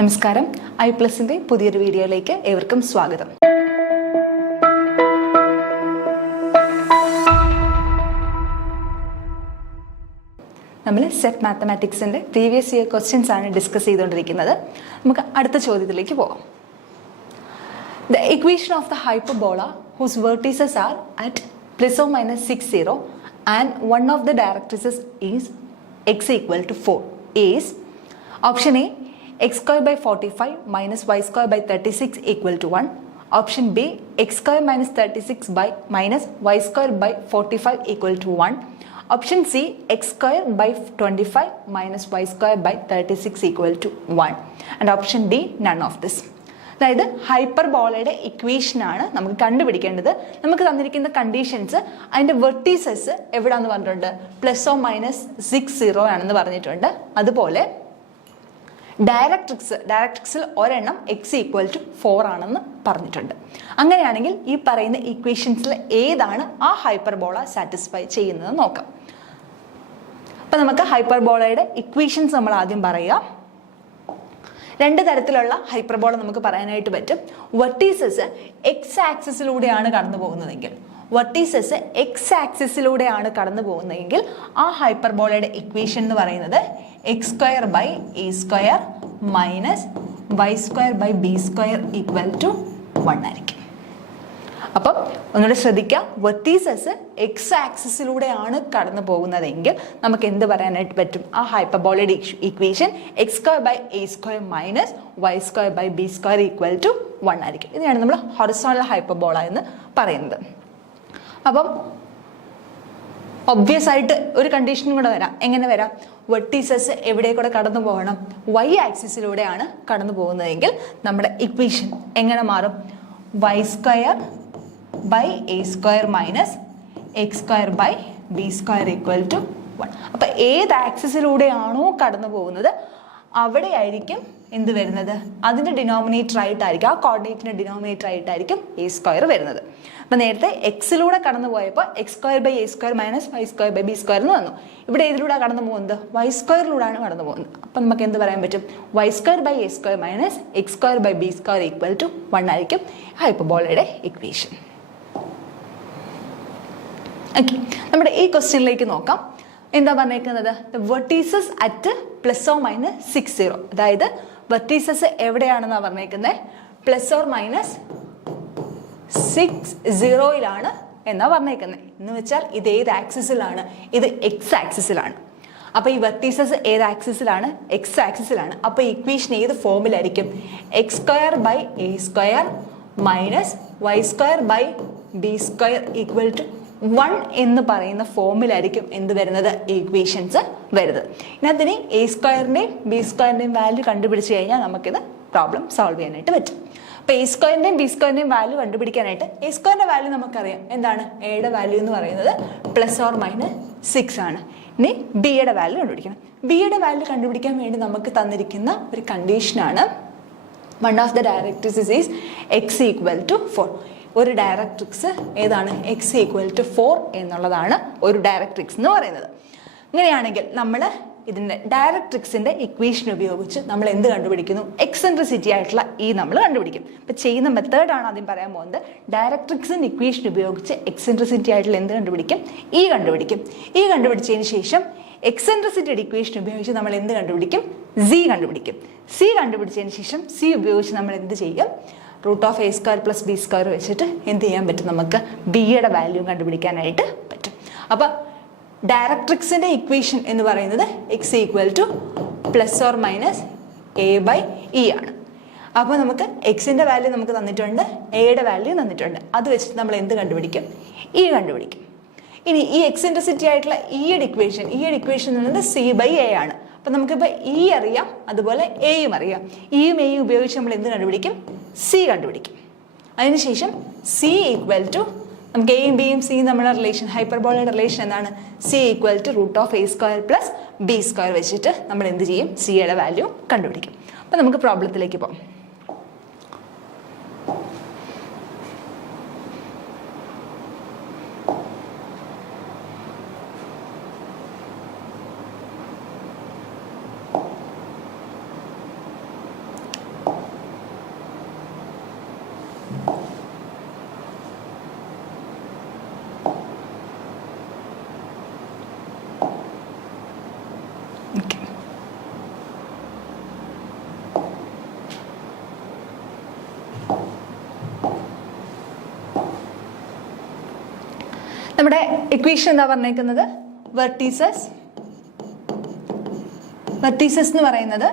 നമസ്കാരം. iPlusന്റെ പുതിയൊരു വീഡിയോയിലേക്ക് ഏവർക്കും സ്വാഗതം. നമ്മൾ സെറ്റ് മാത്തമാറ്റിക്സിന്റെ പ്രീവിയസ് ഇയർ ക്വസ്റ്റ്യൻസ് ആണ് ഡിസ്കസ് ചെയ്തുകൊണ്ടിരിക്കുന്നത്. നമുക്ക് അടുത്ത ചോദ്യത്തിലേക്ക് പോകാം. The equation of the hyperbola whose vertices are at plus or minus 60 and one of the directrices is x equal to 4 is option A x square by 45 minus y square by 36 equal to 1. Option B x square minus 36 by minus y square by 45 equal to 1. Option C x square by 25 minus y square by 36 equal to 1. And option D none of this. അതായത് ഹൈപ്പർബോളയുടെ equation ആണ് നമുക്ക് കണ്ടുപിടിക്കേണ്ടത്. നമുക്ക് തന്നിരിക്കുന്ന conditions അതിൻ്റെ vertices എവിടെയാണെന്ന് പറഞ്ഞിട്ടുണ്ട്, plus or minus 60 ആണെന്ന് പറഞ്ഞിട്ടുണ്ട്. അതുപോലെ ഡയറക്ട്രിക്സിൽ ഒരെണ്ണം എക്സ് ഈക്വൽ ടു 4 ആണെന്ന് പറഞ്ഞിട്ടുണ്ട്. അങ്ങനെയാണെങ്കിൽ ഈ പറയുന്ന ഇക്വേഷൻസിൽ ഏതാണ് ആ ഹൈപ്പർബോള സാറ്റിസ്ഫൈ ചെയ്യുന്നത് നോക്കാം. അപ്പം നമുക്ക് ഹൈപ്പർബോളയുടെ ഇക്വേഷൻസ് നമ്മൾ ആദ്യം പറയാം. രണ്ട് തരത്തിലുള്ള ഹൈപ്പർബോള നമുക്ക് പറയാനായിട്ട് പറ്റും. വെർട്ടീസസ് എക്സ് ആക്സിസിലൂടെയാണ് കടന്നു പോകുന്നതെങ്കിൽ ആ ഹൈപ്പർബോളയുടെ ഇക്വേഷൻ എന്ന് പറയുന്നത് x square by a square minus y square by b square equal to 1 ആയിരിക്കും. അപ്പം ഒന്നുകൂടെ ശ്രദ്ധിക്കുക, വെർട്ടീസസ് എക്സ് ആക്സിസിലൂടെയാണ് കടന്നു പോകുന്നതെങ്കിൽ നമുക്ക് എന്ത് പറയാനായിട്ട് പറ്റും, ആ ഹൈപ്പർബോളയുടെ equation x square by a square minus y square by b square equal to 1 ആയിരിക്കും. ഇതിനാണ് നമ്മൾ ഹൊറിസോണ്ടൽ ഹൈപ്പർബോള എന്ന് പറയുന്നത്. അപ്പം ഒബ്വിയസ് ആയിട്ട് ഒരു കണ്ടീഷനും കൂടെ വരാം. എങ്ങനെ വരാം? വെർട്ടീസസ് എവിടെ കൂടെ കടന്നു പോകണം? വൈ ആക്സിസിലൂടെയാണ് കടന്നു പോകുന്നതെങ്കിൽ നമ്മുടെ ഇക്വേഷൻ എങ്ങനെ മാറും? Y square by a square minus x square by b square equal to 1. അപ്പം ഏത് ആക്സിസിലൂടെയാണോ കടന്നു പോകുന്നത് അവിടെ ആയിരിക്കും എന്ത് വരുന്നത്, അതിൻ്റെ ഡിനോമിനേറ്റർ ആയിട്ടായിരിക്കും, ആ കോർഡിനേറ്റിൻ്റെ ഡിനോമിനേറ്റർ ആയിട്ടായിരിക്കും എ സ്ക്വയർ വരുന്നത്. അപ്പം നേരത്തെ എക്സിലൂടെ കടന്നു പോയപ്പോൾ x square by a square minus y square by b square എന്ന് വന്നു. ഇവിടെ ഏതിലൂടെ കടന്നു പോകുന്നത്? വൈ സ്ക്വയറിലൂടെയാണ് കടന്നു പോകുന്നത്. അപ്പം നമുക്ക് എന്ത് പറയാൻ പറ്റും? Y square by a square minus x square by b square equal to 1 ആയിരിക്കും ഹൈപ്പർബോളയുടെ ഇക്വേഷൻ. ഓക്കെ, നമ്മുടെ ഈ ക്വസ്റ്റ്യനിലേക്ക് നോക്കാം. എന്താ പറഞ്ഞേക്കുന്നത്? Vertices at plus or minus 60. അതായത് വെർട്ടീസസ് എവിടെയാണെന്നാണ് പറഞ്ഞേക്കുന്നത്? പ്ലസ് ഓർ മൈനസ് 60 എന്നാ പറഞ്ഞേക്കുന്നത്. എന്ന് വെച്ചാൽ ഇത് ഏത് ആക്സിസിലാണ്? ഇത് എക്സ് ആക്സിസിലാണ്. അപ്പോൾ ഈ വെർട്ടീസസ് ഏത് ആക്സിസിലാണ്? എക്സ് ആക്സിസിലാണ്. അപ്പോൾ ഇക്വേഷൻ ഏത് ഫോമിലായിരിക്കും? X square by a square minus y square by b square equal to 1 എന്ന് പറയുന്ന ഫോമിലായിരിക്കും എന്ത് വരുന്നത്? ഇക്വേഷൻസ് വരുന്നത്. ഇതിനകത്തിന് എ സ്ക്വയറിൻ്റെയും ബി സ്ക്വയറിൻ്റെയും വാല്യൂ കണ്ടുപിടിച്ച് കഴിഞ്ഞാൽ നമുക്കിത് പ്രോബ്ലം സോൾവ് ചെയ്യാനായിട്ട് പറ്റും. അപ്പോൾ എ സ്ക്വയറിൻ്റെയും ബി സ്ക്വയറിൻ്റെയും വാല്യൂ കണ്ടുപിടിക്കാനായിട്ട് എ സ്ക്വയറിൻ്റെ വാല്യൂ നമുക്കറിയാം. എന്താണ്? എയുടെ വാല്യൂ എന്ന് പറയുന്നത് പ്ലസ് ഓർ മൈനസ് 6 ആണ്. ഇനി ബിയുടെ വാല്യൂ കണ്ടുപിടിക്കണം. ബിയുടെ വാല്യൂ കണ്ടുപിടിക്കാൻ വേണ്ടി നമുക്ക് തന്നിരിക്കുന്ന ഒരു കണ്ടീഷനാണ് one of the directrix is x equal to 4. ഒരു ഡയറക്ട്രിക്സ് ഏതാണ്? എക്സ് ഈക്വൽ ടു 4 എന്നുള്ളതാണ് ഒരു ഡയറക്ട്രിക്സ് എന്ന് പറയുന്നത്. അങ്ങനെയാണെങ്കിൽ നമ്മൾ ഇതിൻ്റെ ഡയറക്ട്രിക്സിൻ്റെ ഇക്വേഷൻ ഉപയോഗിച്ച് നമ്മൾ എന്ത് കണ്ടുപിടിക്കുന്നു? എക്സെൻട്രിസിറ്റി ആയിട്ടുള്ള ഇ നമ്മൾ കണ്ടുപിടിക്കും. ഇപ്പം ചെയ്യുന്ന മെത്തേഡാണ് ആദ്യം പറയാൻ പോകുന്നത്. ഡയറക്ട്രിക്സിൻ്റെ ഇക്വേഷൻ ഉപയോഗിച്ച് എക്സെൻട്രിസിറ്റി ആയിട്ടുള്ള എന്ത് കണ്ടുപിടിക്കും? ഇ കണ്ടുപിടിക്കും. ഇ കണ്ടുപിടിച്ചതിന് ശേഷം എക്സെൻട്രിസിറ്റിയുടെ ഇക്വേഷൻ ഉപയോഗിച്ച് നമ്മൾ എന്ത് കണ്ടുപിടിക്കും? സി കണ്ടുപിടിക്കും. സി കണ്ടുപിടിച്ചതിന് ശേഷം സി ഉപയോഗിച്ച് നമ്മൾ എന്ത് ചെയ്യും? Root of a square plus b square വെച്ചിട്ട് എന്ത് ചെയ്യാൻ പറ്റും? നമുക്ക് ബിയുടെ വാല്യൂ കണ്ടുപിടിക്കാനായിട്ട് പറ്റും. അപ്പം ഡയറക്ട്രിക്സിൻ്റെ ഇക്വേഷൻ എന്ന് പറയുന്നത് x equal to plus or minus a by e ആണ്. അപ്പോൾ നമുക്ക് എക്സിൻ്റെ വാല്യൂ നമുക്ക് തന്നിട്ടുണ്ട്, എയുടെ വാല്യൂ തന്നിട്ടുണ്ട്. അത് വെച്ചിട്ട് നമ്മൾ എന്ത് കണ്ടുപിടിക്കും? ഇ കണ്ടുപിടിക്കും. ഇനി ഈ എക്സെൻട്രിസിറ്റി ആയിട്ടുള്ള ഇയുടെ ഇക്വേഷൻ എന്ന് പറയുന്നത് സി ബൈ എ ആണ്. അപ്പം നമുക്കിപ്പോൾ ഇ അറിയാം, അതുപോലെ എയും അറിയാം. ഇയും എയും ഉപയോഗിച്ച് നമ്മൾ എന്ത് കണ്ടുപിടിക്കും? സി കണ്ടുപിടിക്കും. അതിനുശേഷം സി ഈക്വൽ ടു നമുക്ക് എയും ബിയും സിയും നമ്മുടെ റിലേഷൻ, ഹൈപ്പർബോളയുടെ റിലേഷൻ എന്താണ്? C equal to root of a square plus b square വെച്ചിട്ട് നമ്മൾ എന്ത് ചെയ്യും? സിയുടെ വാല്യൂ കണ്ടുപിടിക്കും. അപ്പം നമുക്ക് പ്രോബ്ലത്തിലേക്ക് പോകാം. നമ്മുടെ ഇക്വേഷൻ എന്താ പറഞ്ഞേക്കുന്നത്? വെർട്ടീസസ് എന്ന് പറയുന്നത്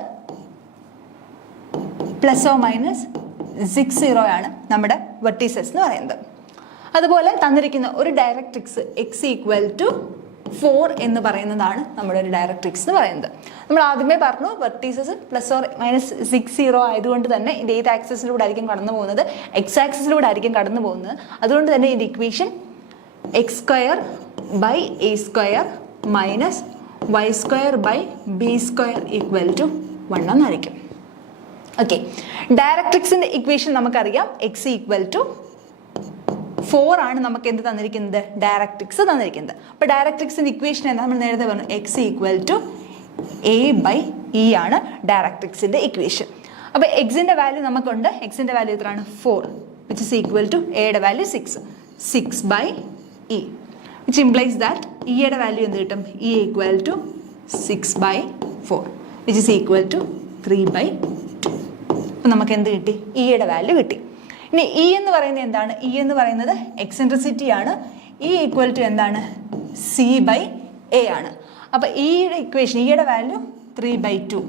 +or -60 ആണ് നമ്മുടെ വെർട്ടീസസ് എന്ന് പറയുന്നത്. അതുപോലെ തന്നിരിക്കുന്ന ഒരു ഡയറക്ട്രിക്സ് x=4 എന്ന് പറയുന്നതാണ് നമ്മുടെ ഒരു ഡയറക്ട്രിക്സ് എന്ന് പറയുന്നത്. നമ്മൾ ആദ്യമേ പറഞ്ഞു വെർട്ടീസസ് +or -60 ആയതുകൊണ്ട് തന്നെ ഇത് ഏത് ആക്സിസിലൂടെ ആയിരിക്കും കടന്നു പോകുന്നത്? എക്സ് ആക്സിസിലൂടെ ആയിരിക്കും കടന്നു പോകുന്നത്. അതുകൊണ്ട് തന്നെ ഇതിന്റെ equation x² / a² - y² / b² = 1 എന്നായിരിക്കും. ഓക്കെ, ഡയറക്ട്രിക്സിന്റെ ഇക്വേഷൻ നമുക്കറിയാം x=4 ആണ് നമുക്ക് എന്ത് തന്നിരിക്കുന്നത്? ഡയറക്ട്രിക്സ് തന്നിരിക്കുന്നത്. അപ്പൊ ഡയറക്ട്രിക്സിന്റെ ഇക്വേഷൻ എന്താ? നമ്മൾ നേരത്തെ പറഞ്ഞു x=a/e ആണ് ഡയറക്ട്രിക്സിന്റെ ഇക്വേഷൻ. അപ്പൊ എക്സിന്റെ വാല്യൂ നമുക്കുണ്ട്. എക്സിന്റെ വാല്യൂ എത്രയാണ്? 4, which is equal to a യുടെ value 6/e, which implies that e യുടെ വാല്യൂ എന്ത് കിട്ടും? e = 6/4, which is equal to 3/2. അപ്പം നമുക്ക് എന്ത് കിട്ടി? e യുടെ വാല്യൂ കിട്ടി. ഇനി e എന്ന് പറയുന്നത് എന്താണ്? e എന്ന് പറയുന്നത് എക്സെൻട്രിസിറ്റി ആണ്. e = എന്താണ്? c/a ആണ്. അപ്പം e യുടെ ഇക്വേഷൻ, e യുടെ വാല്യൂ 3/2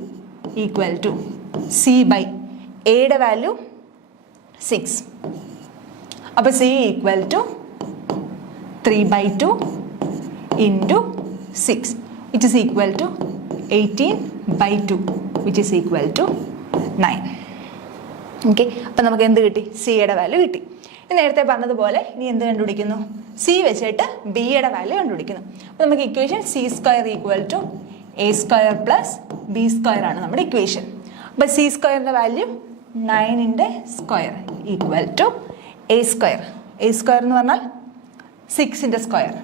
= c/a യുടെ വാല്യൂ 6. അപ്പം c = 3/2 into 6, which is equal to 18/2, which is equal to 9. Okay, അപ്പം നമുക്ക് എന്ത് കിട്ടി? സി യുടെ വാല്യൂ കിട്ടി. നേരത്തെ പറഞ്ഞതുപോലെ ഇനി എന്ത് കണ്ടുപിടിക്കുന്നു? സി വെച്ചിട്ട് ബി യുടെ വാല്യൂ കണ്ടുപിടിക്കുന്നു. അപ്പം നമുക്ക് ഇക്വേഷൻ c² = a² + b² ആണ് നമ്മുടെ ഇക്വേഷൻ. അപ്പം c²ന്റെ വാല്യൂ 9 × square = a². a² എന്ന് പറഞ്ഞാൽ 6 × square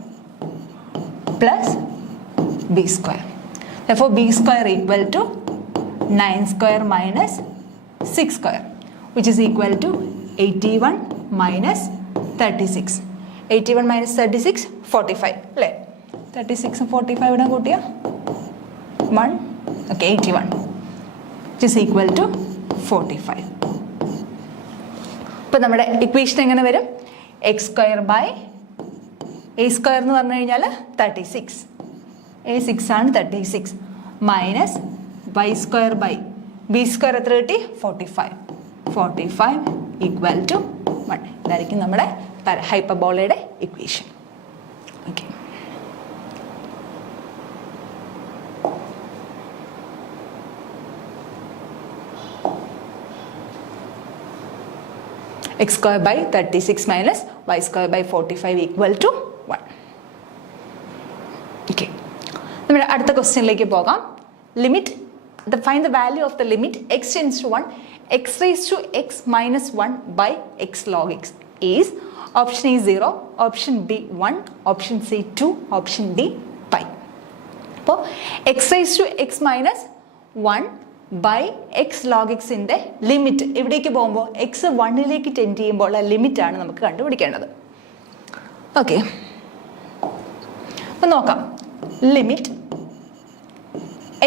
plus b². Therefore b² = 9² - 6², which is equal to 81 - 36. 81 - 36 45 അല്ലേ? 36 45 ഇവിടെ കൂട്ടിയ 1. Okay, 81, which is equal to 45. അപ്പോൾ നമ്മുടെ ഇക്വേഷൻ എങ്ങനെ വരും? x² / a² എന്ന് പറഞ്ഞു കഴിഞ്ഞാൽ 36, a6 ആണ് 36, മൈനസ് y² / b² എത്ര കിട്ടി? 45 = 1. ഇതായിരിക്കും നമ്മുടെ ഹൈപ്പർബോളയുടെ equation. Okay, x² / 36 minus y² / 45 = 1. Okay, നമ്മുടെ അടുത്ത ക്വസ്റ്റ്യനിലേക്ക് പോകാം. Limit find the value of the limit x → 1 x⁻x - 1 / x log x is option A 0, option B 1, option C 2, option D 5. അപ്പോൾ x⁻x - 1 / x log x ന്റെ limit ഇവിടേക്ക് പോകുമ്പോൾ x 1ലേക്ക് tend ചെയ്യുമ്പോൾ ഉള്ള ലിമിറ്റ് ആണ് നമുക്ക് കണ്ടുപിടിക്കേണ്ടത്. ഓക്കെ, അപ്പോൾ നോക്കാം. Limit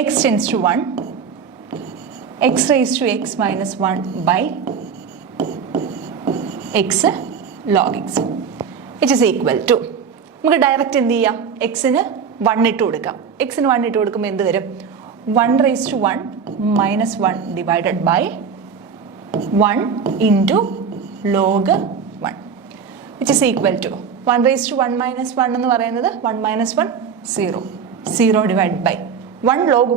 x → 1 x⁻x - 1 / x log x, which is equal to, നമുക്ക് ഡയറക്റ്റ് എന്ത് ചെയ്യാം? എക്സിന് 1 ഇട്ട് കൊടുക്കാം. എക്സിന് 1 ഇട്ട് കൊടുക്കുമ്പോൾ എന്ത് വരും? 1⁻1 - 1 divided by 1 into log 1, which is equal to 1⁻1 - 1 എന്ന് പറയുന്നത് 1 - 1 0, 0 divided by 1 log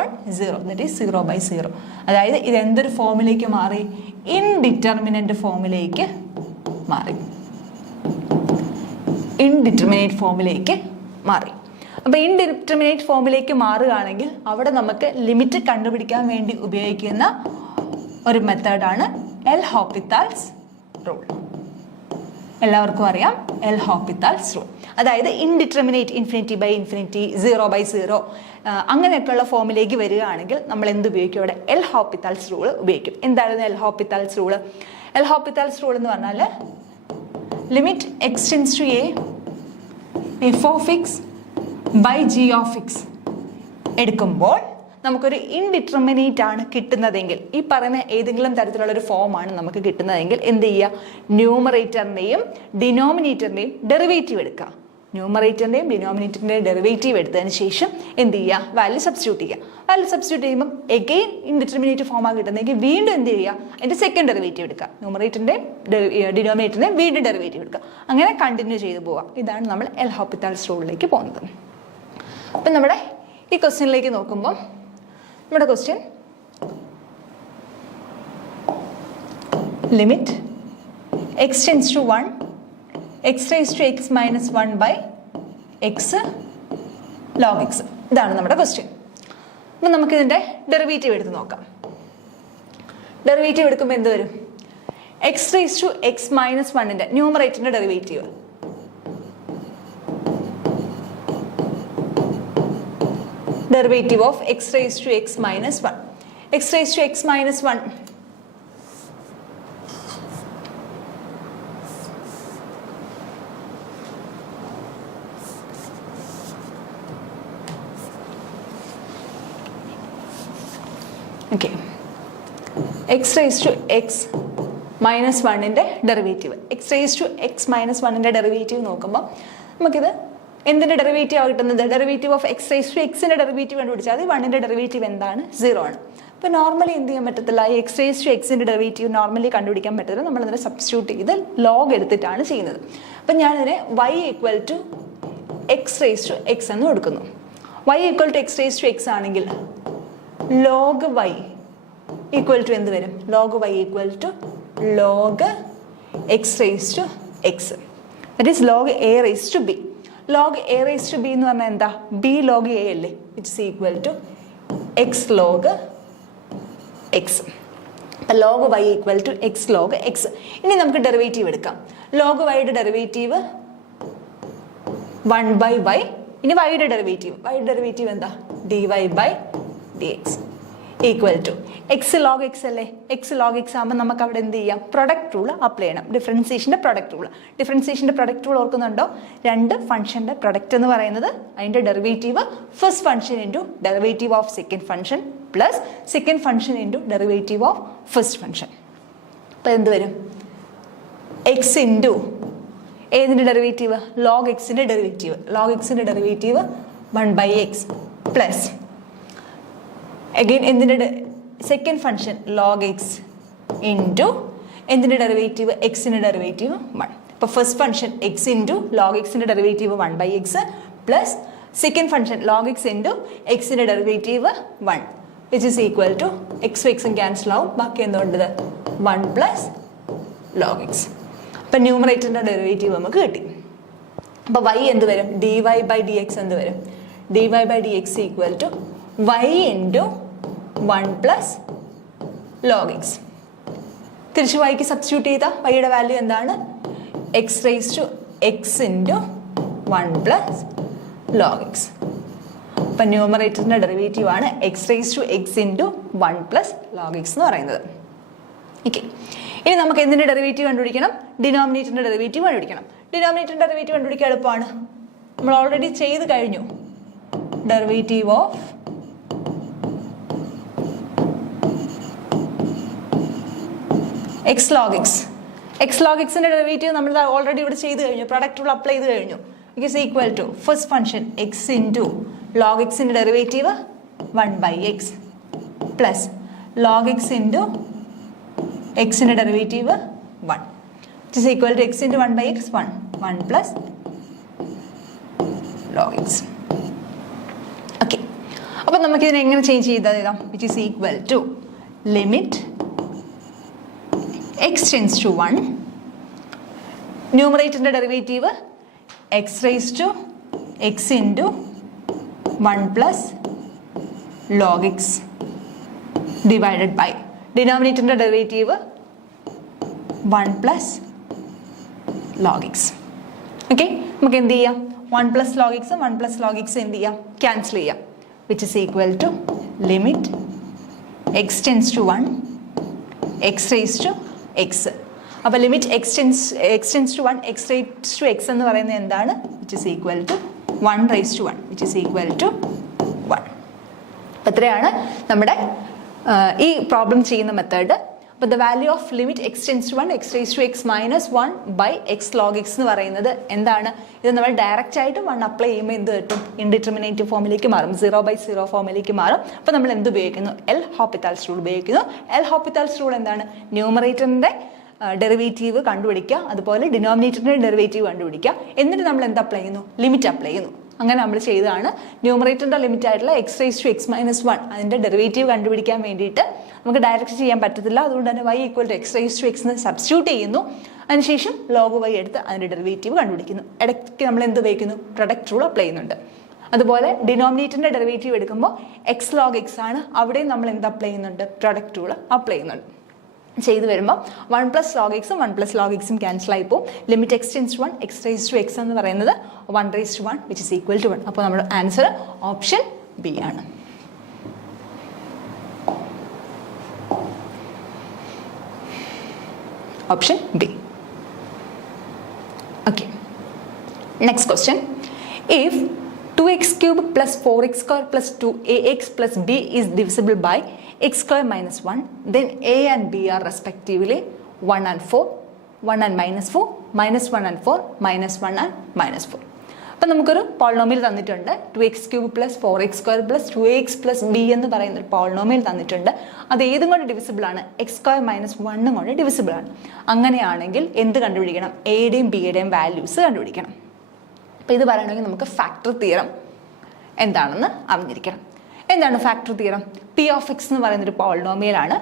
1 0, that is 0/0. അതായത് ഇത് എന്തൊരു ഫോമിലേക്ക് മാറി? ഇൻഡിറ്റർമിനന്റ് ഫോമിലേക്ക് മാറി. ഇൻഡിറ്റർമിനേറ്റ് ഫോമിലേക്ക് മാറി. അപ്പോൾ ഇൻഡിറ്റർമിനേറ്റ് ഫോമിലേക്ക് മാറുകയാണെങ്കിൽ അവിടെ നമുക്ക് ലിമിറ്റ് കണ്ടുപിടിക്കാൻ വേണ്ടി ഉപയോഗിക്കുന്ന ഒരു മെത്തേഡാണ് എൽ ഹോപ്പിത്താൽസ് റൂൾ. എല്ലാവർക്കും അറിയാം എൽ ഹോപ്പിത്താൽസ് റൂൾ. അതായത് ഇൻഡിറ്റർമിനേറ്റ് ഇൻഫിനിറ്റി ബൈ ഇൻഫിനിറ്റി, 0/0 അങ്ങനെയൊക്കെയുള്ള ഫോമിലേക്ക് വരികയാണെങ്കിൽ നമ്മൾ എന്ത് ഉപയോഗിക്കും? ഇവിടെ എൽ ഹോപ്പിത്താൽസ് റൂൾ ഉപയോഗിക്കും. എന്തായിരുന്നു L Hopital's rule? L Hopital's rule എന്ന് പറഞ്ഞാൽ limit x tends to a f of x by g of x എടുക്കുമ്പോൾ നമുക്കൊരു ഇൻഡിറ്റർമിനേറ്റ് ആണ് കിട്ടുന്നതെങ്കിൽ, ഈ പറയുന്ന ഏതെങ്കിലും തരത്തിലുള്ള ഒരു ഫോമാണ് നമുക്ക് കിട്ടുന്നതെങ്കിൽ എന്ത് ചെയ്യുക? ന്യൂമറേറ്ററിൻ്റെയും ഡിനോമിനേറ്ററിൻ്റെയും ഡെറിവേറ്റീവ് എടുക്കുക. ന്യൂമറേറ്ററിൻ്റെയും ഡിനോമിനേറ്ററിൻ്റെയും ഡെറിവേറ്റീവ് എടുത്തതിന് ശേഷം എന്ത് ചെയ്യുക? വാല്യൂ സബ്സ്റ്റിറ്റ്യൂട്ട് ചെയ്യുക. വാല്യൂ സബ്സ്റ്റിറ്റ്യൂട്ട് ചെയ്യുമ്പോൾ എഗെയിൻ ഇൻഡിറ്റർമിനേറ്റ് ഫോമാണ് കിട്ടുന്നതെങ്കിൽ വീണ്ടും എന്ത് ചെയ്യുക? അതിൻ്റെ സെക്കൻഡ് ഡെറിവേറ്റീവ് എടുക്കുക. ന്യൂമറേറ്ററിൻ്റെയും ഡിനോമിനേറ്ററിൻ്റെയും വീണ്ടും ഡെറിവേറ്റീവ് എടുക്കുക. അങ്ങനെ കണ്ടിന്യൂ ചെയ്ത് പോവുക. ഇതാണ് നമ്മൾ എൽ ഹോപ്പിത്താൽസ് റൂളിലേക്ക് പോകുന്നത്. അപ്പം നമ്മുടെ ഈ ക്വസ്റ്റ്യനിലേക്ക് നോക്കുമ്പോൾ നമ്മുടെ question limit x tends to 1 x raise to x minus 1 by x log x. ഇതാണ് നമ്മുടെ ക്വസ്റ്റ്യൻ. അപ്പം നമുക്കിതിൻ്റെ ഡെറിവേറ്റീവ് എടുത്ത് നോക്കാം. ഡെറിവേറ്റീവ് എടുക്കുമ്പോൾ എന്ത് വരും? X raise to x minus 1ൻ്റെ ന്യൂമറേറ്ററിൻ്റെ derivative derivative of x raised to x minus 1. x raised to x minus 1 okay. x raised to x minus 1ൻ്റെ derivative, x raised to x minus 1ൻ്റെ derivative നോക്കുമ്പോൾ നമുക്കിത് എന്തിൻ്റെ derivative ആണ് കിട്ടുന്നത്? Derivative of x raise to എക്സിൻ്റെ derivative കണ്ടുപിടിച്ചാൽ മതി. 1ൻ്റെ ഡെറിവേറ്റീവ് എന്താണ്? 0 ആണ്. അപ്പോൾ നോർമലി എന്ത് ചെയ്യാൻ പറ്റത്തില്ല? ഈ എക്സ് റേസ് ടു എക്സിൻ്റെ ഡെറിവേറ്റീവ് നോർമലി കണ്ടുപിടിക്കാൻ പറ്റത്തില്ല. നമ്മളതിനെ സബ്സ്റ്റിറ്റ്യൂട്ട് ചെയ്ത് ലോഗ് എടുത്തിട്ടാണ് ചെയ്യുന്നത്. അപ്പം ഞാനിതിനെ y equal to x raise to x എന്ന് കൊടുക്കുന്നു. y equal to x raise to x ആണെങ്കിൽ ലോഗ് y ഈക്വൽ ടു എന്ത് വരും? Log y equal to log x raise to x, that is log a raise to b. Log a raise to b എന്ന് പറഞ്ഞാൽ എന്താ? B log A അല്ലേ? It's equal to x log x. അപ്പം log y equal to x log x. ഇനി നമുക്ക് derivative എടുക്കാം. Log വൈയുടെ derivative 1/y. ഇനി വൈയുടെ ഡെറിവേറ്റീവ് എന്താ? dy by d x equal to x log x അല്ലേ? എക്സ് ലോഗ് എക്സ് ആകുമ്പോൾ നമുക്ക് അവിടെ എന്ത് ചെയ്യാം? പ്രൊഡക്റ്റ് റൂൾ അപ്ലൈ ചെയ്യണം. ഡിഫറൻസിയേഷൻ്റെ പ്രൊഡക്റ്റ് റൂൾ. ഡിഫറൻസിയേഷൻ്റെ പ്രൊഡക്റ്റ് റൂൾ ഓർക്കുന്നുണ്ടോ? രണ്ട് ഫംഗ്ഷൻ്റെ പ്രൊഡക്റ്റ് എന്ന് പറയുന്നത് അതിൻ്റെ derivative first function into derivative of second function plus second function into derivative of first function. അപ്പോൾ എന്ത് വരും? എക്സ് ഇൻറ്റു ഏതിൻ്റെ ഡെറിവേറ്റീവ്? ലോഗ് എക്സിൻ്റെ ഡെറിവേറ്റീവ്. ലോഗ് എക്സിൻ്റെ ഡെറിവേറ്റീവ് 1/x പ്ലസ് അഗെയിൻ എന്തിൻ്റെ second function log x into എന്തിൻ്റെ derivative? എക്സിൻ്റെ derivative 1. ഇപ്പോൾ first function x into log എക്സിൻ്റെ derivative 1/x plus second function log x into എക്സിൻ്റെ derivative 1 which is equal to എക്സും എക്സും cancel ആവും. ബാക്കി എന്തുകൊണ്ടത്? 1 പ്ലസ് ലോഗ് എക്സ്. അപ്പം ന്യൂമറേറ്ററിൻ്റെ ഡെറിവേറ്റീവ് നമുക്ക് കിട്ടി. അപ്പോൾ y എന്ത് വരും? dy ബൈ ഡി എക്സ് എന്ത് വരും? dy by d x equal to y into 1 plus log x. തിരിച്ച് വൈക്ക് സബ്സ്റ്റിറ്റ്യൂട്ട് ചെയ്താൽ വൈയുടെ വാല്യൂ എന്താണ്? X raise to x into 1 plus log x. അപ്പം ന്യൂമറേറ്ററിൻ്റെ ഡെറിവേറ്റീവ് ആണ് x raise to x into 1 plus log x എന്ന് പറയുന്നത്. ഓക്കെ. ഇനി നമുക്ക് എന്തിൻ്റെ ഡെറിവേറ്റീവ് കണ്ടുപിടിക്കണം? ഡിനോമിനേറ്ററിൻ്റെ ഡെറിവേറ്റീവ് കണ്ടുപിടിക്കണം. ഡിനോമിനേറ്ററിൻ്റെ ഡെറിവേറ്റീവ് കണ്ടുപിടിക്കാൻ എളുപ്പമാണ്. നമ്മൾ ഓൾറെഡി ചെയ്ത് കഴിഞ്ഞു. Derivative of x log x. X log എക്സിൻ്റെ ഡെറിവേറ്റീവ് നമ്മൾ ഓൾറെഡി ഇവിടെ ചെയ്ത് കഴിഞ്ഞു. പ്രൊഡക്റ്റ് റൂൾ അപ്ലൈ ചെയ്ത് കഴിഞ്ഞു. It is equal to first function x into log എക്സിൻ്റെ derivative 1/x plus log x into എക്സിൻ്റെ derivative 1 it is equal to x into 1/x 1 plus log x. Okay. അപ്പം നമുക്കിതിനെ എങ്ങനെ ചേഞ്ച് ചെയ്താൽ എഴുതാം? Which is equal to limit x tends to 1 ന്യൂമറേറ്ററിൻ്റെ derivative x raise to x into 1 plus log x divided by ഡിനോമിനേറ്ററിൻ്റെ derivative 1 plus log x. Okay, നമുക്ക് എന്ത് ചെയ്യാം, 1 + log x 1 + log x എന്ത് ചെയ്യാം, ക്യാൻസൽ ചെയ്യാം. Which is equal to limit x tends to 1 x raise to x. അപ്പോൾ limit x tends to 1 x raise to x എന്ന് പറയുന്നത് എന്താണ്? Which is equal to 1 raise to 1 which is equal to 1. അപ്പോൾ ഇത്രയാണ് നമ്മുടെ ഈ problem ചെയ്യുന്ന method. അപ്പോൾ the value of limit x tends to 1 x raise to x minus 1 by x log x എന്ന് പറയുന്നത് എന്താണ്? ഇത് നമ്മൾ ഡയറക്റ്റ് ആയിട്ട് 1 അപ്ലൈ ചെയ്യുമ്പോൾ എന്ത് കിട്ടും? ഇൻഡിറ്റർമിനേറ്റ് ഫോമിലേക്ക് മാറും, 0/0 ഫോമിലേക്ക് മാറും. അപ്പോൾ നമ്മൾ എന്ത് ഉപയോഗിക്കുന്നു? എൽ ഹോപ്പിറ്റാൽസ് റൂൾ ഉപയോഗിക്കുന്നു. എൽ ഹോപ്പിറ്റാൽസ് റൂൾ എന്താണ്? ന്യൂമറേറ്ററിൻ്റെ ഡെറിവേറ്റീവ് കണ്ടുപിടിക്കുക, അതുപോലെ ഡിനോമിനേറ്ററിൻ്റെ ഡെറിവേറ്റീവ് കണ്ടുപിടിക്കുക, എന്നിട്ട് നമ്മൾ എന്ത് അപ്ലൈ ചെയ്യുന്നു? ലിമിറ്റ് അപ്ലൈ ചെയ്യുന്നു. അങ്ങനെ നമ്മൾ ചെയ്തതാണ്. ന്യൂമറേറ്ററിൻ്റെ ലിമിറ്റ് ആയിട്ടുള്ള x raise to x minus 1 അതിൻ്റെ ഡെറിവേറ്റീവ് കണ്ടുപിടിക്കാൻ വേണ്ടിയിട്ട് നമുക്ക് ഡയറക്റ്റ് ചെയ്യാൻ പറ്റത്തില്ല. അതുകൊണ്ട് തന്നെ y equal to x raise to x എന്ന് സബ്സ്റ്റിറ്റ്യൂട്ട് ചെയ്യുന്നു. അതിനുശേഷം ലോഗ് y എടുത്ത് അതിൻ്റെ ഡെറിവേറ്റീവ് കണ്ടുപിടിക്കുന്നു. ഇടയ്ക്ക് നമ്മൾ എന്ത് ഉപയോഗിക്കുന്നു? പ്രൊഡക്റ്റ് റൂൾ അപ്ലൈ ചെയ്യുന്നുണ്ട്. അതുപോലെ ഡിനോമിനേറ്ററിൻ്റെ ഡെറിവേറ്റീവ് എടുക്കുമ്പോൾ x log x ആണ്, അവിടെയും നമ്മൾ എന്ത് അപ്ലൈ ചെയ്യുന്നുണ്ട്? പ്രൊഡക്റ്റ് റൂൾ അപ്ലൈ ചെയ്യുന്നുണ്ട്. ചെയ്ത് വരുമ്പോൾ 1 + log x 1 + log x cancel ആയിപ്പോൾ limit x tends to 1 x raise to x എന്ന് പറയുന്നത് 1 raise to 1 which is equal to 1. അപ്പോൾ നമ്മുടെ ആൻസർ ഓപ്ഷൻ ബി ആണ്. Option B. Okay, next question. If 2x³ + 4x² + 2ax + b is divisible by x² - 1, then a and b are respectively 1 and 4, 1 and -4, -1 and 4, -1 and -4. അപ്പം നമുക്കൊരു polynomial തന്നിട്ടുണ്ട്. 2x³ + 4x² + 2ax + b എന്ന് പറയുന്ന ഒരു polynomial തന്നിട്ടുണ്ട്. അത് ഏതും കൊണ്ട് ഡിവിസിബിൾ ആണ്? x² - 1 കൊണ്ട് ഡിവിസിബിൾ ആണ്. അങ്ങനെയാണെങ്കിൽ എന്ത് കണ്ടുപിടിക്കണം? എയുടെയും ബിയുടെയും വാല്യൂസ് കണ്ടുപിടിക്കണം. അപ്പോൾ ഇത് പറയണമെങ്കിൽ നമുക്ക് ഫാക്ടർ തിയറം എന്താണെന്ന് അറിഞ്ഞിരിക്കണം. എന്താണ് factor theorem? P of X എന്ന് പറയുന്നൊരു പോളിനോമിയലാണ്.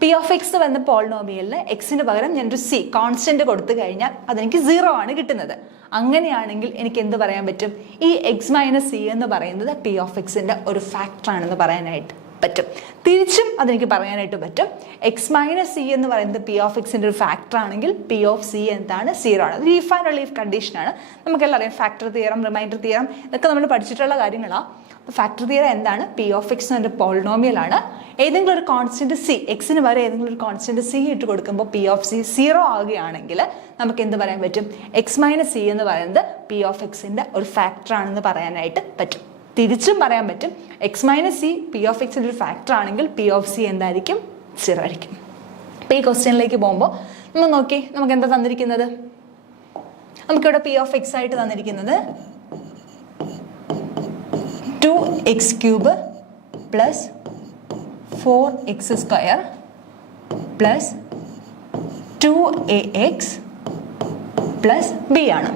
പി ഓഫ് എക്സ് വന്ന പോളിനോമിയലിൽ എക്സിന് പകരം ഞാനൊരു സി കോൺസ്റ്റന്റ് കൊടുത്തു കഴിഞ്ഞാൽ അതെനിക്ക് 0 ആണ് കിട്ടുന്നത്. അങ്ങനെയാണെങ്കിൽ എനിക്ക് എന്ത് പറയാൻ പറ്റും? ഈ x - c എന്ന് പറയുന്നത് പി ഓഫ് എക്സിൻ്റെ ഒരു ഫാക്ടർ ആണെന്ന് പറയാനായിട്ട് പറ്റും. തിരിച്ചും അതെനിക്ക് പറയാനായിട്ട് പറ്റും. x - c എന്ന് പറയുന്നത് പി ഓഫ് എക്സിൻ്റെ ഒരു ഫാക്ടർ ആണെങ്കിൽ പി ഓഫ് സി എന്താണ്? 0 ആണ്. അത് ലീഫ് ആൻഡ് ലീഫ് കണ്ടീഷനാണ്. നമുക്കെല്ലാം അറിയാം. ഫാക്ടർ തിയറം, റിമൈൻഡർ തിയറം ഇതൊക്കെ നമ്മൾ പഠിച്ചിട്ടുള്ള കാര്യങ്ങളാണ്. ഫാക്ടർ തിയറം എന്താണ്? പി ഓഫ് എക്സ് എന്ന പോളിനോമിയലാണ്. ഏതെങ്കിലും ഒരു കോൺസ്റ്റന്റ് സി, എക്സിന് വരെ ഏതെങ്കിലും ഒരു കോൺസ്റ്റന്റ് സി ഇട്ട് കൊടുക്കുമ്പോൾ പി ഓഫ് സി 0 ആവുകയാണെങ്കിൽ നമുക്ക് എന്ത് പറയാൻ പറ്റും? x - c എന്ന് പറയുന്നത് പി ഓഫ് എക്സിൻ്റെ ഒരു ഫാക്ടർ ആണെന്ന് പറയാനായിട്ട് പറ്റും. തിരിച്ചും പറയാൻ പറ്റും. x - c പി ഓഫ് എക്സിൻ്റെ ഒരു ഫാക്ടർ ആണെങ്കിൽ പി ഓഫ് സി എന്തായിരിക്കും? 0 ആയിരിക്കും. അപ്പോൾ ഈ ക്വസ്റ്റ്യനിലേക്ക് പോകുമ്പോൾ നമ്മൾ നോക്കി, നമുക്ക് എന്താ തന്നിരിക്കുന്നത്? നമുക്കിവിടെ പി ഓഫ് എക്സ് ആയിട്ട് തന്നിരിക്കുന്നത് 2x³ + 4x² + 2ax + b ആണ്.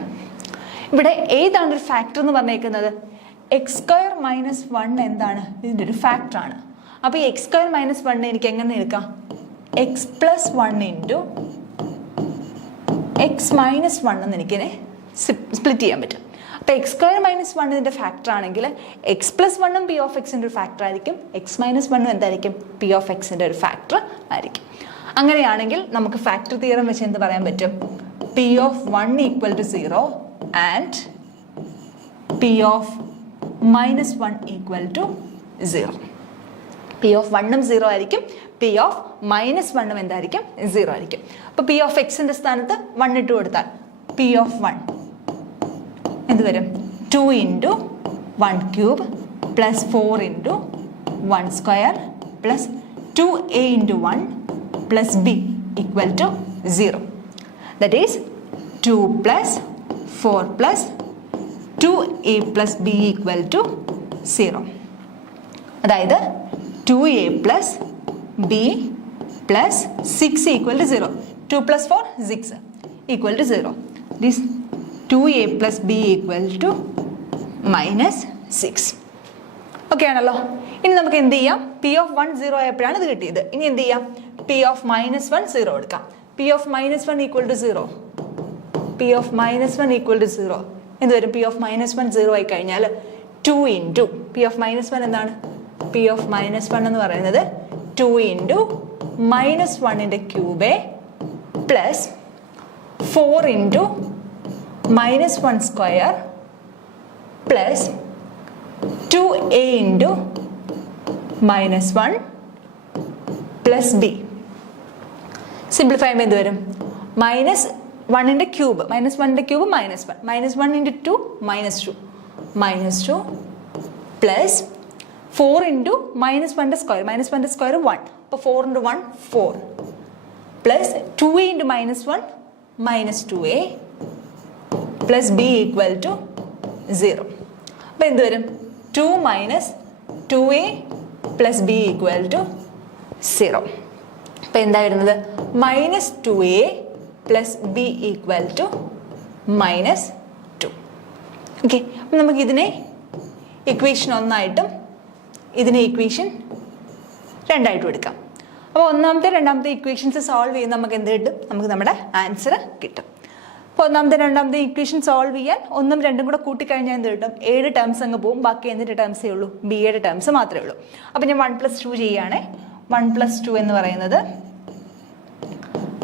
ഇവിടെ ഏതാണ് ഒരു ഫാക്ടർ എന്ന് പറഞ്ഞേക്കുന്നത്? x² - 1 എന്താണ്? ഇതിൻ്റെ ഒരു ഫാക്ടറാണ്. അപ്പോൾ ഈ x² - 1 എനിക്ക് എങ്ങനെ എടുക്കാം? x + 1 × x - 1 എന്ന് എനിക്കിനെ സ്പ്ലിറ്റ് ചെയ്യാൻ പറ്റും. അപ്പോൾ x² - 1 ഇതിൻ്റെ ഫാക്ടർ ആണെങ്കിൽ x + 1 പി ഓഫ് എക്സിൻ്റെ ഒരു ഫാക്ടർ ആയിരിക്കും. x - 1 എന്തായിരിക്കും? പി ഓഫ് എക്സിൻ്റെ ഒരു ഫാക്ടർ ആയിരിക്കും. അങ്ങനെയാണെങ്കിൽ നമുക്ക് ഫാക്ടർ തിയറം വെച്ച് എന്ത് പറയാൻ പറ്റും? P of 1 = 0 and P of -1 = 0. P of 1 0 ആയിരിക്കും, പി ഓഫ് -1 എന്തായിരിക്കും? 0 ആയിരിക്കും. അപ്പോൾ പി ഓഫ് എക്സിൻ്റെ സ്ഥാനത്ത് 1 ഇട്ട് കൊടുത്താൽ പി ഓഫ് 1 എന്ത് വരും? 2 × 1³ + 4 × 1² + 2a × 1 + b = 0. That is 2 + 4 + 2a + b = 0. അതായത് 2a + b + 6 = 0. 2 + 4 6 = 0. This 2a + b = -6. Okay ആണല്ലോ. ഇനി നമുക്ക് എന്ത് ചെയ്യാം? പി ഓഫ് 1 0 ആയപ്പോഴാണ് ഇത് കിട്ടിയത്. ഇനി എന്ത് ചെയ്യാം? പി ഓഫ് -1 0 എടുക്കാം. P of -1 = 0. പി ഓഫ് -1 = 0 എന്ത് വരും? പി ഓഫ് -1 0 ആയി കഴിഞ്ഞാൽ 2 × പി ഓഫ് -1 എന്താണ്? പി ഓഫ് -1 എന്ന് പറയുന്നത് 2 × -1 × 3 + 4 × minus 1 square plus 2a into minus 1 plus b. Simplify എന്ത് വരും? മൈനസ് 1ന്റെ ക്യൂബ്, മൈനസ് 1ന്റെ cube minus 1, minus 1 into 2 minus 2 plus 4 into minus 1ന്റെ സ്ക്വയർ, മൈനസ് 1ന്റെ സ്ക്വയർ 1, അപ്പോൾ 4 into 1 4 plus 2a into minus 1 minus 2a plus b equal to 0. അപ്പോൾ എന്ത് വരും? 2 minus 2a plus b equal to 0. അപ്പോൾ എന്താ വരുന്നത്? Minus 2a plus b equal to minus 2. Okay, അപ്പം നമുക്ക് ഇതിനെ ഇക്വേഷൻ 1 ഇതിനെ ഇക്വേഷൻ 2 എടുക്കാം. അപ്പോൾ ഒന്നാമത്തെ രണ്ടാമത്തെ ഇക്വേഷൻസ് സോൾവ് ചെയ്യുന്ന നമുക്ക് എന്ത് കിട്ടും? നമുക്ക് നമ്മുടെ ആൻസർ കിട്ടും. അപ്പോൾ ഒന്നാമത്തെ രണ്ടാമത്തെ ഇക്വേഷൻ സോൾവ് ചെയ്യാൻ 1ഉം 2ഉം കൂടെ കൂട്ടിക്കഴിഞ്ഞാൽ എന്ത് കിട്ടും? 7 ടേംസ് അങ്ങ് പോകും. ബാക്കി എന്തിൻ്റെ ടേംസേ ഉള്ളൂ? ബിയുടെ ടേംസ് മാത്രമേ ഉള്ളൂ. അപ്പോൾ ഞാൻ 1 + 2 ചെയ്യുകയാണേ. 1 + 2 എന്ന് പറയുന്നത്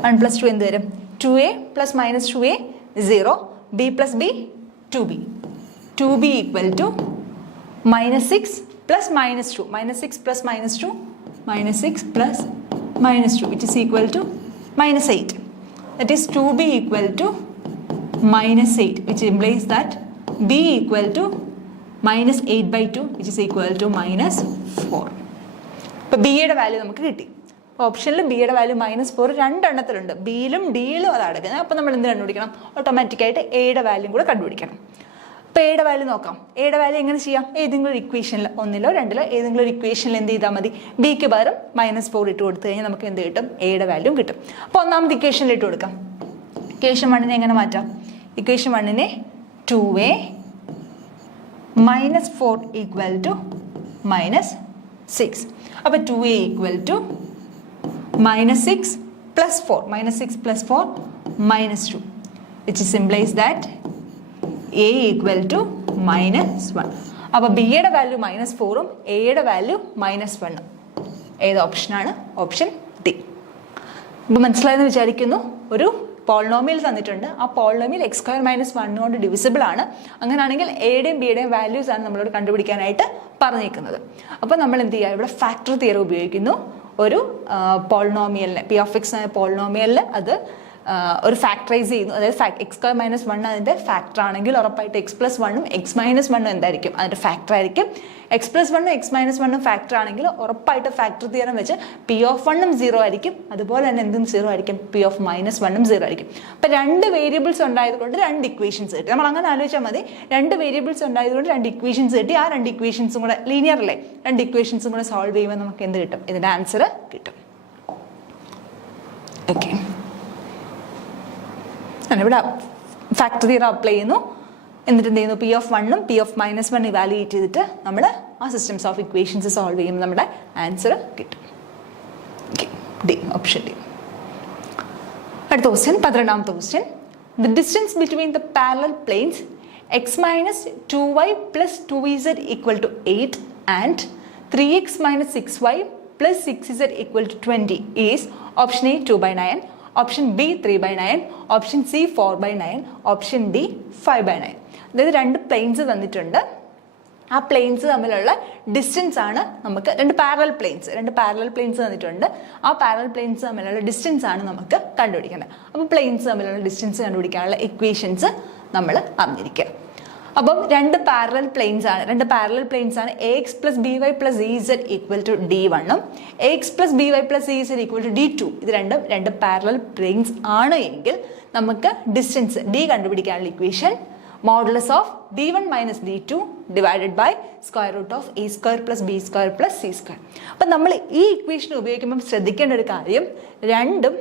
1 + 2 എന്ത് വരും? 2a plus minus 2a 0, b plus b 2b, 2b equal to minus 6 plus minus 2, minus 6 plus minus 2, minus 6 plus minus 2, which is equal to minus 8. That is 2b equal to minus 8, which implies that b equal to minus 8/2, which is equal to minus 4. അപ്പോൾ ബിയുടെ value നമുക്ക് കിട്ടി. ഓപ്ഷനിൽ ബിയുടെ value -4 രണ്ടെണ്ണത്തിലുണ്ട്. ബിയിലും ഡിയിലും അത് അടക്കുന്നത്. അപ്പോൾ നമ്മൾ എന്ത് കണ്ടുപിടിക്കണം? ഓട്ടോമാറ്റിക്കായിട്ട് എയുടെ വാല്യൂ കൂടെ കണ്ടുപിടിക്കണം. അപ്പോൾ എയുടെ വാല്യൂ നോക്കാം. എയുടെ വാല്യൂ എങ്ങനെ ചെയ്യാം? ഏതെങ്കിലും ഒരു ഇക്വേഷനിൽ, 1ലോ 2ലോ ഏതെങ്കിലും ഒരു ഇക്വേഷനിൽ എന്ത് ചെയ്താൽ മതി? ബിക്ക് പകരം -4 ഇട്ട് കൊടുത്തു കഴിഞ്ഞാൽ നമുക്ക് എന്ത് കിട്ടും? എയുടെ വാല്യൂ കിട്ടും. അപ്പോൾ ഒന്നാമത്തെ ഇക്വേഷനിൽ ഇട്ട് കൊടുക്കാം. ഇക്വേഷൻ 1നെ എങ്ങനെ മാറ്റാം? ഇക്വേഷൻ 1നെ 2a -4 ഈക്വൽ ടു -6. അപ്പോൾ 2a equal to -6 plus 4, -6 plus 4 -2, which implies that a equal to -1. അപ്പോൾ ബിയുടെ വാല്യൂ -4ഉം എയുടെ വാല്യൂ -1ഉം. ഏത് ഓപ്ഷനാണ്? Option D. ഇപ്പോൾ മനസ്സിലായെന്ന് വിചാരിക്കുന്നു. ഒരു പോളിനോമിയൽ തന്നിട്ടുണ്ട്. ആ പോളിനോമിയൽ x² - 1 കൊണ്ട് ഡിവിസിബിൾ ആണ്. അങ്ങനെയാണെങ്കിൽ എയുടെയും ബിയുടെയും വാല്യൂസ് ആണ് നമ്മളോട് കണ്ടുപിടിക്കാനായിട്ട് പറഞ്ഞിരിക്കുന്നത്. അപ്പോൾ നമ്മൾ എന്ത് ചെയ്യുക? ഇവിടെ ഫാക്ടർ തിയറി ഉപയോഗിക്കുന്നു. ഒരു പോളിനോമിയലിനെ, പി ഓഫ് എക്സ് എന്ന പോളിനോമിയലിൽ അത് ഒരു ഫാക്ടറൈസ് ചെയ്യുന്നു. അതായത് x² - 1 അതിൻ്റെ ഫാക്ടർ ആണെങ്കിൽ ഉറപ്പായിട്ട് x+1ഉം x - 1ഉം എന്തായിരിക്കും? അതിൻ്റെ ഫാക്ടർ ആയിരിക്കും. x+1ഉം x - 1ഉം ഫാക്ടർ ആണെങ്കിൽ ഉറപ്പായിട്ട് ഫാക്ടർ തിയറം വെച്ച് p of 1ഉം 0 ആയിരിക്കും. അതുപോലെ തന്നെ എന്തും 0 ആയിരിക്കും? p of -1ഉം 0 ആയിരിക്കും. അപ്പോൾ 2 വേരിയബിൾസ് ഉണ്ടായതുകൊണ്ട് 2 ഇക്വേഷൻസ് കിട്ടി. നമ്മൾ അങ്ങനെ ആലോചിച്ചാൽ മതി. 2 വേരിയബിൾസ് ഉണ്ടായതുകൊണ്ട് 2 ഇക്വേഷൻസ് കിട്ടി. ആ 2 ഇക്വേഷൻസും കൂടെ ലീനിയർ അല്ലേ? 2 ഇക്വേഷൻസും കൂടെ സോൾവ് ചെയ്യുമ്പോൾ നമുക്ക് എന്ത് കിട്ടും? ഇതിൻ്റെ ആൻസർ കിട്ടും. ഓക്കെ, ഇവിടെ ഫാക്ടർ തിയറം അപ്ലൈ ചെയ്യുന്നു. എന്നിട്ട് എന്ത് ചെയ്യുന്നു? പി ഓഫ് 1ഉം p of -1 ഇവാലുവേറ്റ് ചെയ്തിട്ട് നമ്മൾ ആ സിസ്റ്റംസ് ഓഫ് ഇക്വേഷൻസ് സോൾവ് ചെയ്യുമ്പോൾ നമ്മുടെ ആൻസർ കിട്ടും. Okay, D, option D. അടുത്ത ക്വസ്റ്റ്യൻ, 12ാമത്തെ question. The distance between the parallel planes x - 2y + 2z = 8 and 3x - 6y + 6z = 20 is option A 2/9, option B 3/9, option C 4/9, option D 5/9. അതായത് 2 planes തന്നിട്ടുണ്ട്. ആ planes തമ്മിലുള്ള distance ആണ് നമുക്ക്, 2 parallel planes തന്നിട്ടുണ്ട്. ആ പാരലൽ പ്ലെയിൻസ് തമ്മിലുള്ള ഡിസ്റ്റൻസ് ആണ് നമുക്ക് കണ്ടുപിടിക്കേണ്ടത്. അപ്പോൾ പ്ലെയിൻസ് തമ്മിലുള്ള ഡിസ്റ്റൻസ് കണ്ടുപിടിക്കാനുള്ള ഇക്വേഷൻസ് നമ്മൾ അറിഞ്ഞിരിക്കുക. അപ്പം 2 പാരലൽ പ്ലെയിൻസ് ആണ്. ax + by + ez = d1ഉം ax + by + ez = d2. ഇത് രണ്ടും 2 പാരലൽ പ്ലെയിൻസ് ആണ് എങ്കിൽ നമുക്ക് ഡിസ്റ്റൻസ് d കണ്ടുപിടിക്കാനുള്ള equation modulus of d1 - d2 divided by √a² + b² + c². അപ്പം നമ്മൾ ഈ ഇക്വേഷൻ ഉപയോഗിക്കുമ്പം ശ്രദ്ധിക്കേണ്ട ഒരു കാര്യം, 2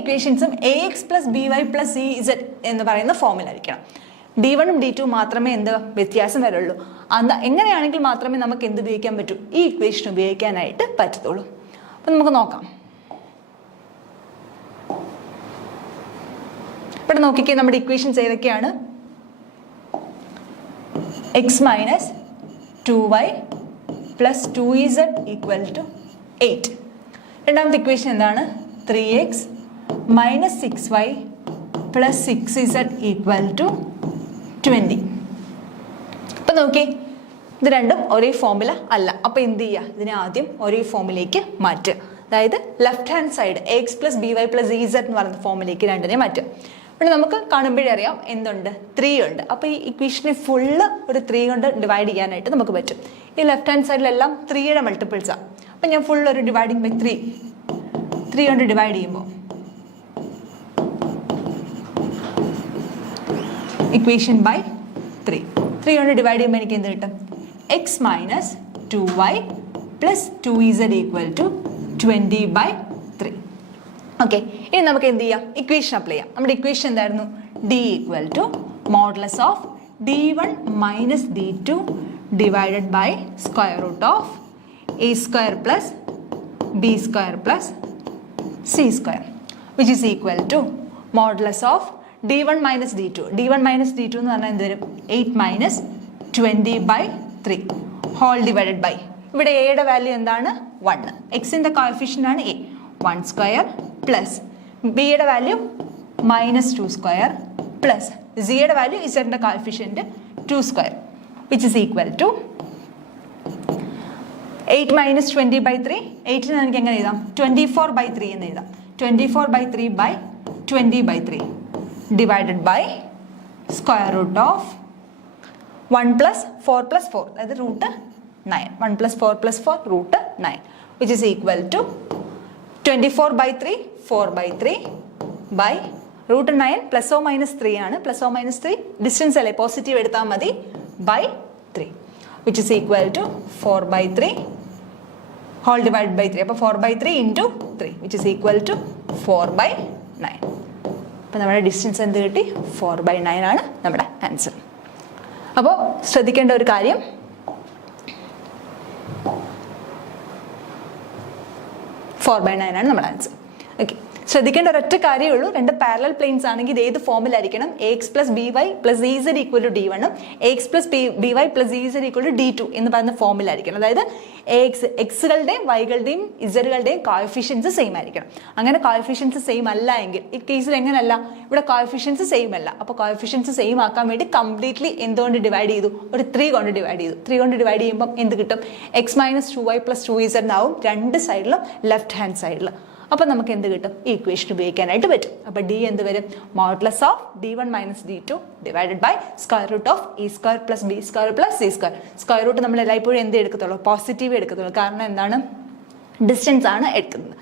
ഇക്വേഷൻസും ax + by + ez എന്ന് പറയുന്ന ഫോമിലായിരിക്കണം. d1ഉം d2 മാത്രമേ എന്ത് വ്യത്യാസം വരുള്ളൂ. എങ്ങനെയാണെങ്കിൽ മാത്രമേ നമുക്ക് എന്ത് ഉപയോഗിക്കാൻ പറ്റൂ? ഈ ഇക്വേഷൻ ഉപയോഗിക്കാനായിട്ട് പറ്റത്തുള്ളൂ. അപ്പം നമുക്ക് നോക്കാം. ഇവിടെ നോക്കിക്കേ, നമ്മുടെ ഇക്വേഷൻസ് ഏതൊക്കെയാണ്? x - 2y + 2z = 8. രണ്ടാമത്തെ ഇക്വേഷൻ എന്താണ്? 3x - 6y plus 6z equal to 20. അപ്പം നോക്കി, ഇത് രണ്ടും ഒരേ ഫോമുല അല്ല. അപ്പോൾ എന്ത് ചെയ്യുക, ഇതിനെ ആദ്യം ഒരേ ഫോമിലേക്ക് മാറ്റുക. അതായത് left hand side x plus b y plus e z എന്ന് പറയുന്ന ഫോമിലേക്ക് രണ്ടിനെ മാറ്റുക. ഇവിടെ നമുക്ക് കാണുമ്പോഴേ അറിയാം എന്തുണ്ട്, 3 ഉണ്ട്. അപ്പോൾ ഈ ഇക്വേഷനെ ഫുള്ള് ഒരു 3 കൊണ്ട് ഡിവൈഡ് ചെയ്യാനായിട്ട് നമുക്ക് പറ്റും. ഈ ലെഫ്റ്റ് ഹാൻഡ് സൈഡിലെല്ലാം 3യുടെ മൾട്ടിപ്പിൾസാണ്. അപ്പം ഞാൻ ഫുൾ ഒരു ഡിവൈഡിങ് ബൈ 3 കൊണ്ട് ഡിവൈഡ് ചെയ്യുമ്പോൾ ഇക്വേഷൻ ബൈ 3 കൊണ്ട് ഡിവൈഡ് ചെയ്യുമ്പോൾ എനിക്ക് എന്ത് കിട്ടും, x minus 2y plus 2z equal to 20/3. Okay, ഇനി നമുക്ക് എന്ത് ചെയ്യാം, ഇക്വേഷൻ അപ്ലൈ ചെയ്യാം. നമ്മുടെ ഇക്വേഷൻ എന്തായിരുന്നു, d equal to modulus of d1 minus d2 divided by square root of a square plus b square plus c square which is equal to modulus of d1 minus d2. d1 minus d2 എന്ന് പറഞ്ഞാൽ എന്ത് വരും, 8 minus 20/3 whole divided by, ഇവിടെ എയുടെ value എന്താണ്, 1. എക്സിൻ്റെ coefficient ആണ് a, 1 square plus ബിയുടെ വാല്യൂ -2 സ്ക്വയർ പ്ലസ് സിയുടെ വാല്യൂ ഇസഡിൻ്റെ coefficient 2 square which is equal to 8 minus 20/3. 8 എനിക്ക് എങ്ങനെ എഴുതാം, 24/3 എന്ന് എഴുതാം. 24/3 by 20/3 divided by square root of 1 plus 4 plus 4, അതായത് root 9. 1 plus 4 plus 4 root 9 which is equal to 24/3 4/3 by root 9 plus or minus 3 ആണ്. Plus or minus 3 distance അല്ലേ, positive എടുത്താൽ മതി, by 3 which is equal to 4/3 whole divide by 3. അപ്പോൾ 4/3 into 3 which is equal to 4/9. അപ്പോൾ നമ്മുടെ distance എന്ത് കിട്ടി, 4/9 ആണ് നമ്മുടെ ആൻസർ. അപ്പോൾ ശ്രദ്ധിക്കേണ്ട ഒരു കാര്യം, 4/9 ആണ് നമ്മുടെ ആൻസർ. ഓക്കെ, ശ്രദ്ധിക്കേണ്ട ഒരൊറ്റ കാര്യമേ ഉള്ളൂ, രണ്ട് പാരലൽ പ്ലെയിൻസ് ആണെങ്കിൽ ഇത് ഏത് ഫോമിലായിരിക്കണം, x plus b y plus e z equal to d1 x plus b y plus e z equal to d2 എന്ന് പറയുന്ന ഫോമിലായിരിക്കണം. അതായത് എക്സുകളുടെയും വൈകളുടെയും ഇസഡുകളുടെയും കോഎഫിഷ്യൻസ് സെയിം ആയിരിക്കണം. അങ്ങനെ കോഎഫിഷ്യൻസ് സെയിം അല്ല എങ്കിൽ ഈ കേസിൽ എങ്ങനെയല്ല, ഇവിടെ കോഎഫിഷ്യൻസ് സെയിം അല്ല. അപ്പോൾ കോഎഫിഷ്യൻസ് സെയിം ആക്കാൻ വേണ്ടി കംപ്ലീറ്റ്ലി എന്തുകൊണ്ട് ഡിവൈഡ് ചെയ്തു, ഒരു 3 കൊണ്ട് ഡിവൈഡ് ചെയ്തു. 3 കൊണ്ട് ഡിവൈഡ് ചെയ്യുമ്പോൾ എന്ത് കിട്ടും, x minus 2y plus 2z എന്നാവും രണ്ട് സൈഡിലും, ലെഫ്റ്റ് ഹാൻഡ് സൈഡിൽ. അപ്പോൾ നമുക്ക് എന്ത് കിട്ടും, ഈ ഇക്വേഷൻ ഉപയോഗിക്കാനായിട്ട് പറ്റും. അപ്പോൾ ഡി എന്ത് വരും, modulus of d1 minus d2 divided by square root of e square plus b square plus c square. Square root നമ്മൾ എല്ലായ്പ്പോഴും എന്ത് എടുക്കത്തുള്ളൂ, പോസിറ്റീവ് എടുക്കത്തുള്ളൂ. കാരണം എന്താണ്, ഡിസ്റ്റൻസ് ആണ് എടുക്കുന്നത്.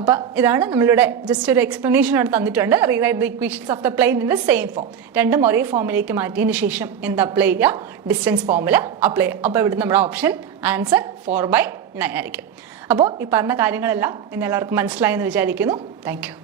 അപ്പോൾ ഇതാണ് നമ്മളിവിടെ ജസ്റ്റ് ഒരു എക്സ്പ്ലനേഷൻ അവിടെ തന്നിട്ടുണ്ട്. Rewrite the equations of the plain in the same form. രണ്ടും ഒരേ ഫോമിലേക്ക് മാറ്റിയതിന് ശേഷം എന്ത് അപ്ലൈ ചെയ്യുക, ഡിസ്റ്റൻസ് ഫോമുല അപ്ലൈ ചെയ്യുക. അപ്പോൾ ഇവിടെ നമ്മുടെ ഓപ്ഷൻ ആൻസർ 4/9 ആയിരിക്കും. അപ്പോൾ ഈ പറഞ്ഞ കാര്യങ്ങളെല്ലാം ഇന്ന് എല്ലാവർക്കും മനസ്സിലായെന്ന് വിചാരിക്കുന്നു. Thank you.